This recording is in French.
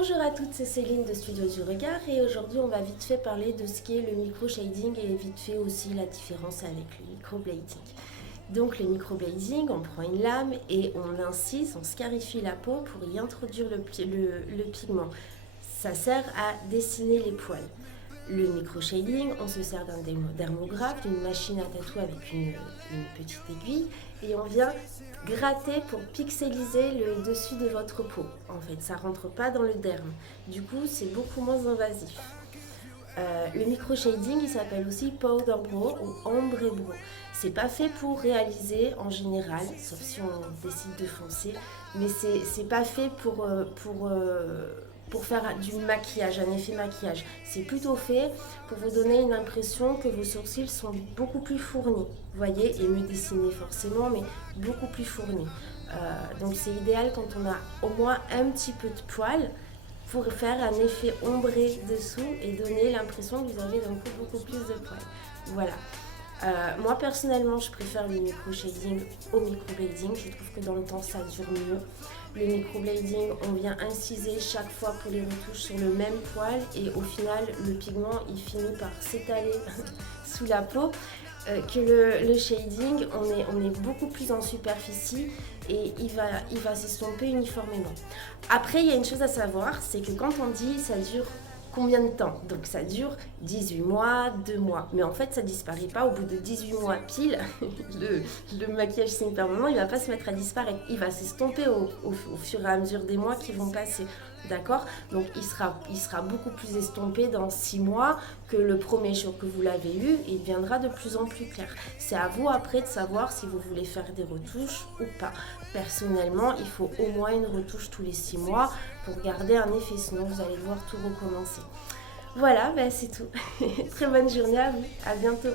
Bonjour à toutes, c'est Céline de Studio du Regard et aujourd'hui on va vite fait parler de ce qu'est le micro-shading et vite fait aussi la différence avec le microblading. Donc le microblading, on prend une lame et on incise, on scarifie la peau pour y introduire le pigment. Ça sert à dessiner les poils. Le micro-shading, on se sert d'un dermographe, d'une machine à tatouer avec une petite aiguille et on vient gratter pour pixeliser le dessus de votre peau. En fait, ça rentre pas dans le derme. Du coup, c'est beaucoup moins invasif. Le micro-shading, il s'appelle aussi powder brow ou ombre et brow. C'est pas fait pour réaliser en général, sauf si on décide de foncer, mais c'est pas fait pour faire du maquillage, un effet maquillage. C'est plutôt fait pour vous donner une impression que vos sourcils sont beaucoup plus fournis. Vous voyez, et mieux dessinés forcément, mais beaucoup plus fournis. Donc c'est idéal quand on a au moins un petit peu de poils pour faire un effet ombré dessous et donner l'impression que vous avez d'un coup beaucoup plus de poils. Voilà. Moi personnellement je préfère le micro-shading au microblading, je trouve que dans le temps ça dure mieux. Le microblading, on vient inciser chaque fois pour les retouches sur le même poil et au final le pigment il finit par s'étaler sous la peau. Que le shading, on est beaucoup plus en superficie et il va s'estomper uniformément. Après, il y a une chose à savoir, c'est que quand on dit ça dure combien de temps? Donc ça dure 18 mois, 2 mois. Mais en fait, ça disparaît pas au bout de 18 mois pile. Le maquillage c'est hyper permanent, il va pas se mettre à disparaître. Il va s'estomper au fur et à mesure des mois qui vont passer. D'accord? Donc il sera beaucoup plus estompé dans 6 mois que le premier jour que vous l'avez eu. Il deviendra de plus en plus clair. C'est à vous après de savoir si vous voulez faire des retouches ou pas. Personnellement, il faut au moins une retouche tous les 6 mois pour garder un effet. Sinon, vous allez devoir tout recommencer. Voilà, ben c'est tout. Très bonne journée à vous. À bientôt.